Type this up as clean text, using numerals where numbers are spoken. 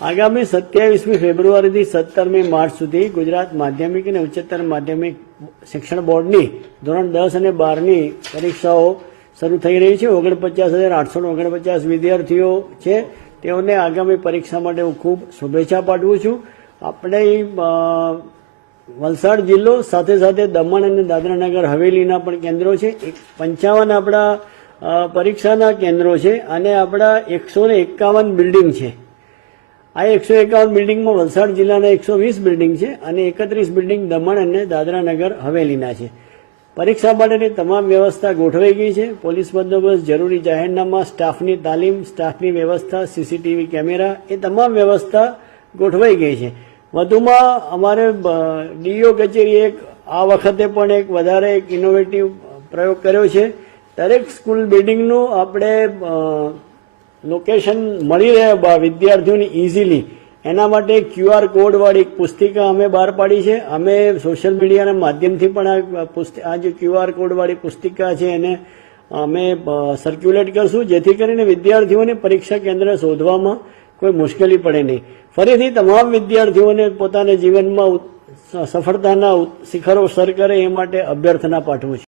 આગામી 27મી ફેબ્રુઆરીથી 17મી માર્ચ સુધી ગુજરાત માધ્યમિક અને ઉચ્ચતર માધ્યમિક શિક્ષણ બોર્ડની ધોરણ 10 અને 12ની પરીક્ષાઓ શરૂ થઈ રહી છે। 49,849 વિદ્યાર્થીઓ છે, તેઓને આગામી પરીક્ષા માટે હું ખૂબ શુભેચ્છા પાઠવું છું। આપણે વલસાડ જિલ્લો સાથે સાથે દમણ અને દાદરાનગર હવેલીના પણ કેન્દ્રો છે। 55 આપણા પરીક્ષાના કેન્દ્રો છે અને આપણા 151 બિલ્ડિંગ છે। આ 151 બિલ્ડિંગમાં વલસાડ જિલ્લાના 120 બિલ્ડિંગ છે અને 31 બિલ્ડિંગ દમણ અને દાદરાનગર હવેલીના છે। પરીક્ષા માટેની તમામ વ્યવસ્થા ગોઠવાઈ ગઈ છે। પોલીસ બંદોબસ્ત, જરૂરી જાહેરનામા, સ્ટાફની તાલીમ, સ્ટાફની વ્યવસ્થા, સીસીટીવી કેમેરા, એ તમામ વ્યવસ્થા ગોઠવાઈ ગઈ છે। વધુમાં અમારે ડીઈઓ કચેરીએ આ વખતે પણ એક વધારે એક ઇનોવેટિવ પ્રયોગ કર્યો છે। દરેક સ્કૂલ બિલ્ડિંગનું આપણે લોકેશન મળી રહે વિદ્યાર્થીઓને ઇઝીલી, એના માટે QR કોડવાળી એક પુસ્તિકા અમે બહાર પાડી છે। અમે સોશિયલ મીડિયાના માધ્યમથી પણ આ જે QR કોડવાળી પુસ્તિકા છે એને અમે સર્ક્યુલેટ કરશું, જેથી કરીને વિદ્યાર્થીઓને પરીક્ષા કેન્દ્ર શોધવામાં કોઈ મુશ્કેલી પડે નહીં। ફરીથી તમામ વિદ્યાર્થીઓને પોતાના જીવનમાં સફળતાના શિખરો સર કરે એ માટે અભ્યર્થના પાઠવું છું।